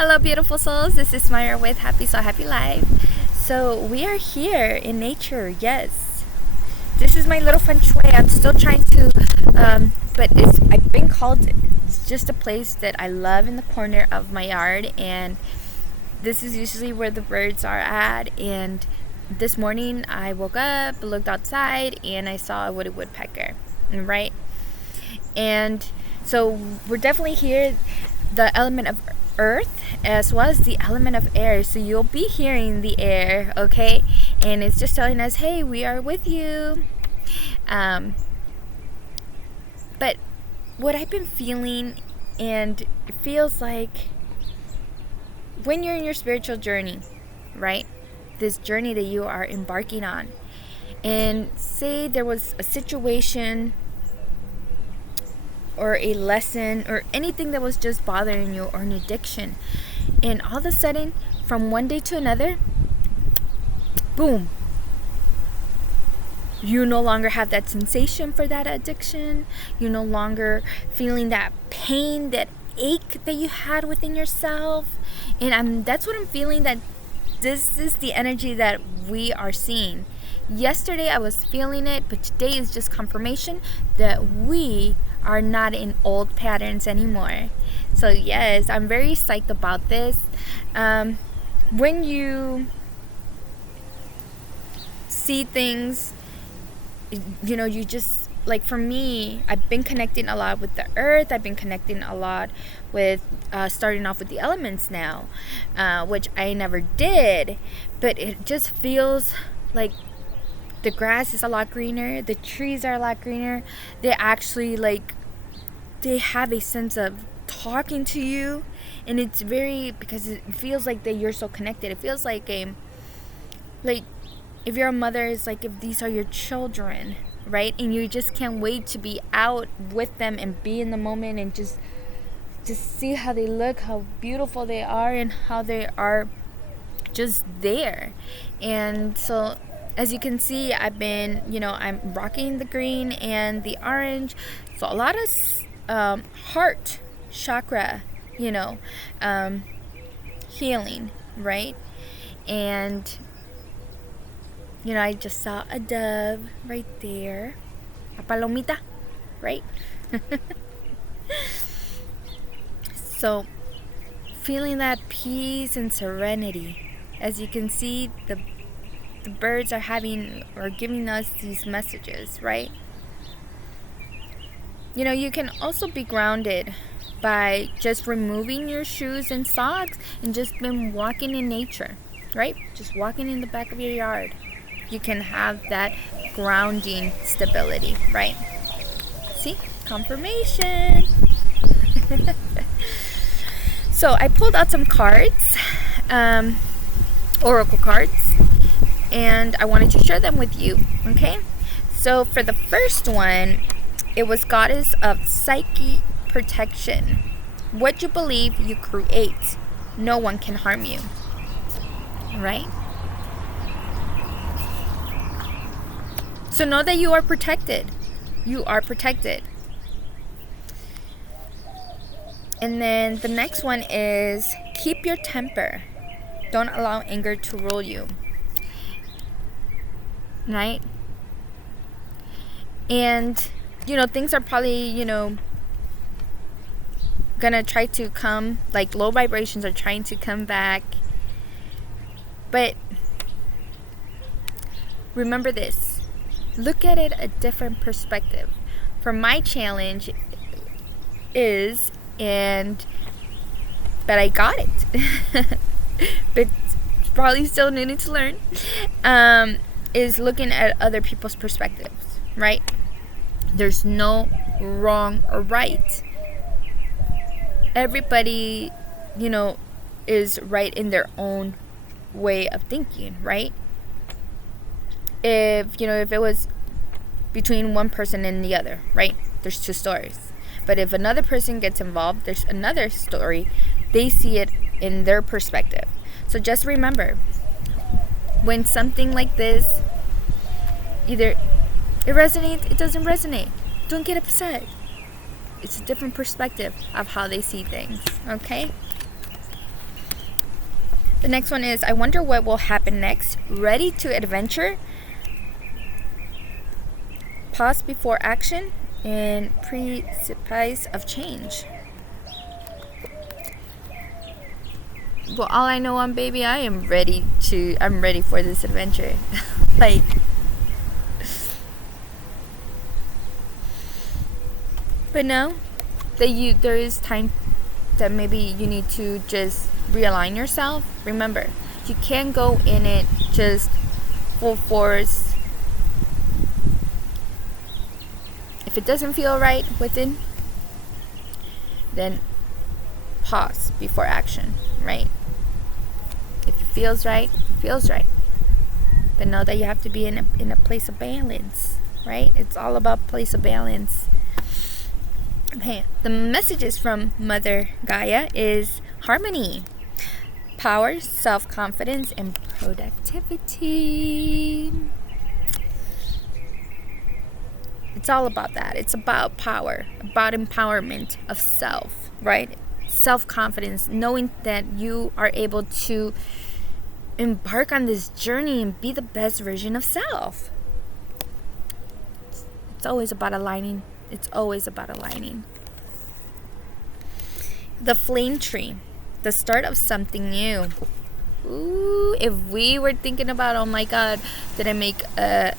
Hello, beautiful souls. This is Mayra with Happy Soul Happy Life. So we are here in nature. Yes, this is my little feng shui. I'm still trying to, but I've been called. It's just a place that I love in the corner of my yard, and this is usually where the birds are at. And this morning I woke up, looked outside, and I saw a wooded woodpecker. Right, and so we're definitely here. The element of earth as well as the element of air, so you'll be hearing the air, okay, and it's just telling us, hey, we are with you. But what I've been feeling, and it feels like when you're in your spiritual journey, right, this journey that you are embarking on, and say there was a situation or a lesson or anything that was just bothering you, or an addiction, and all of a sudden from one day to another, boom, you no longer have that sensation for that addiction. You're no longer feeling that pain, that ache that you had within yourself. And that's what I'm feeling, that this is the energy that we are seeing. Yesterday I was feeling it, but today is just confirmation that we are not in old patterns anymore. So yes, I'm very psyched about this. When you see things, you just, like, for me, I've been connecting a lot with the earth. I've been connecting a lot with starting off with the elements now, which I never did, but it just feels like the grass is a lot greener, the trees are a lot greener. They actually, they have a sense of talking to you, and it's very, because it feels like that you're so connected. It feels like if you're a mother, it's like if these are your children, right, and you just can't wait to be out with them and be in the moment and just see how they look, how beautiful they are, and how they are just there. And so as you can see, I've been, I'm rocking the green and the orange. So a lot of heart chakra, healing, right? And, I just saw a dove right there. A palomita, right? So feeling that peace and serenity. As you can see, the birds are giving us these messages, right? You can also be grounded by just removing your shoes and socks and just been walking in nature, right? Just walking in the back of your yard. You can have that grounding stability, right? See? Confirmation. So I pulled out some cards, oracle cards, and I wanted to share them with you, okay? So for the first one, it was Goddess of Psyche Protection. What you believe, you create. No one can harm you. Right? So know that you are protected. You are protected. And then the next one is keep your temper. Don't allow anger to rule you. Right? And things are probably gonna try to come, like low vibrations are trying to come back, but remember this, look at it a different perspective. For my challenge is, but I got it but probably still needing to learn, is looking at other people's perspectives, right? There's no wrong or right. Everybody, is right in their own way of thinking, right? If it was between one person and the other, right? There's two stories. But if another person gets involved, there's another story. They see it in their perspective. So just remember, when something like this, either it resonates, it doesn't resonate, don't get upset. It's a different perspective of how they see things, okay? The next one is, I wonder what will happen next. Ready to adventure? Pause before action and precipice of change. Well, all I know on baby, I'm ready for this adventure. Like, but now that there is time that maybe you need to just realign yourself. Remember, you can't go in it just full force. If it doesn't feel right within, then pause before action, right? If it feels right, it feels right. But know that you have to be in a place of balance, right? It's all about place of balance. Okay, the messages from Mother Gaia is harmony, power, self-confidence, and productivity. It's all about that. It's about power, about empowerment of self, right? Self-confidence, knowing that you are able to embark on this journey and be the best version of self. It's always about aligning. It's always about aligning. The flame tree, the start of something new. Ooh, if we were thinking about, oh my God, did I make a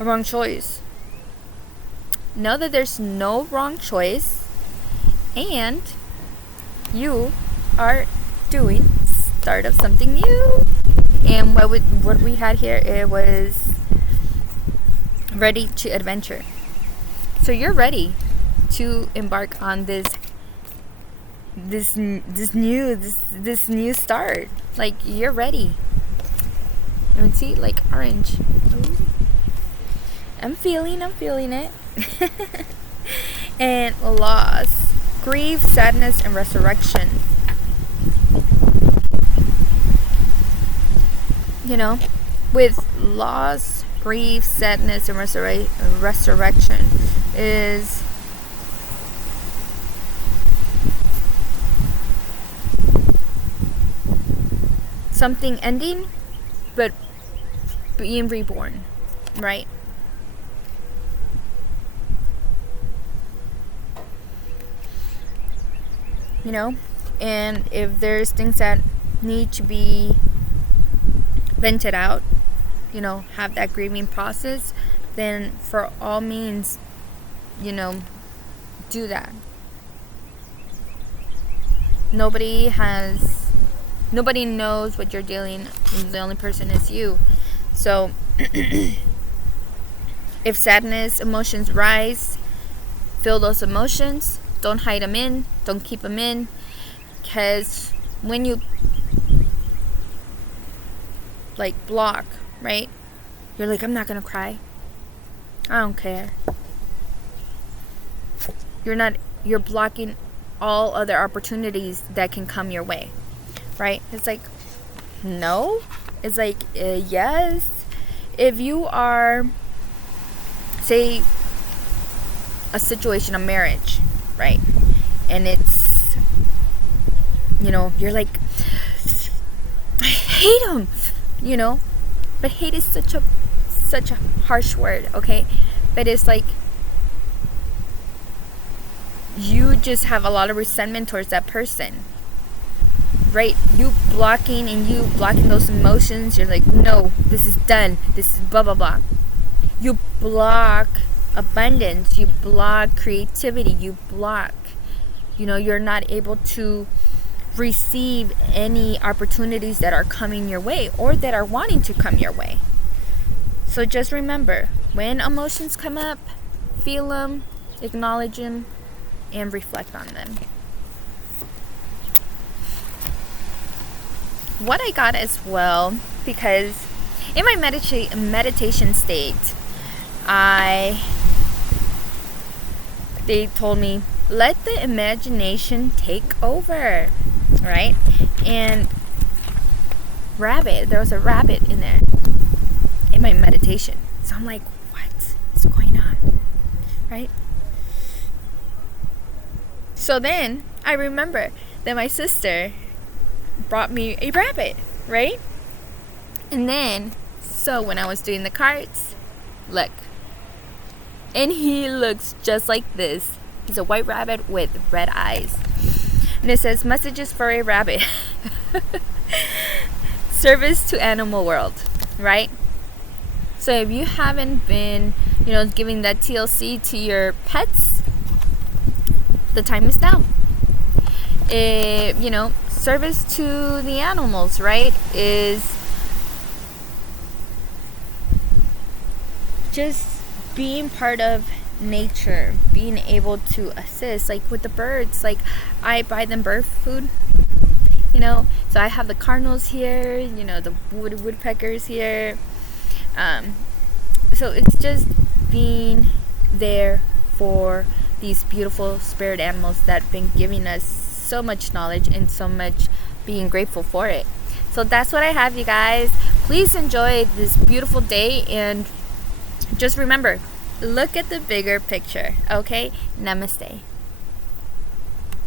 wrong choice? Know that there's no wrong choice, and you are doing start of something new. And what we had here, it was ready to adventure. So you're ready to embark on this new start. Like, you're ready. You see, like orange. Ooh. I'm feeling it. And loss, grief, sadness, and resurrection. You know, with loss, grief, sadness, and resurrection is something ending, but being reborn, right? You know, and if there's things that need to be vented out, you know, have that grieving process, then for all means, you know, do that. Nobody knows what you're dealing with. The only person is you. So if sadness emotions rise, feel those emotions. Don't hide them in. Don't keep them in. Because when you like block, right? You're like, I'm not gonna cry. I don't care. You're blocking all other opportunities that can come your way, right? It's like, no. It's like, yes. If you are, say, a situation of marriage, right? And it's, you know, you're like, I hate him, you know? But hate is such a harsh word, okay? But it's like, you just have a lot of resentment towards that person, right? You blocking those emotions. You're like, no, this is done. This is blah, blah, blah. You block abundance. You block creativity. You block, you know, you're not able to receive any opportunities that are coming your way or that are wanting to come your way. So just remember, when emotions come up, feel them, acknowledge them, and reflect on them. What I got as well, because in my meditation state, they told me, let the imagination take over, right? And there was a rabbit in there in my meditation. So I'm like, what's going on, right? So then I remember that my sister brought me a rabbit, right? And then, so when I was doing the cards, look. And he looks just like this. He's a white rabbit with red eyes. And it says, messages for a rabbit. Service to animal world, right? So if you haven't been, giving that TLC to your pets, the time is now. Service to the animals, right, is just being part of nature, being able to assist, like with the birds. Like, I buy them bird food, so I have the cardinals here, the woodpeckers here. So it's just being there for these beautiful spirit animals that have been giving us so much knowledge and so much being grateful for it. So that's what I have, you guys. Please enjoy this beautiful day, and just remember, look at the bigger picture, okay? Namaste.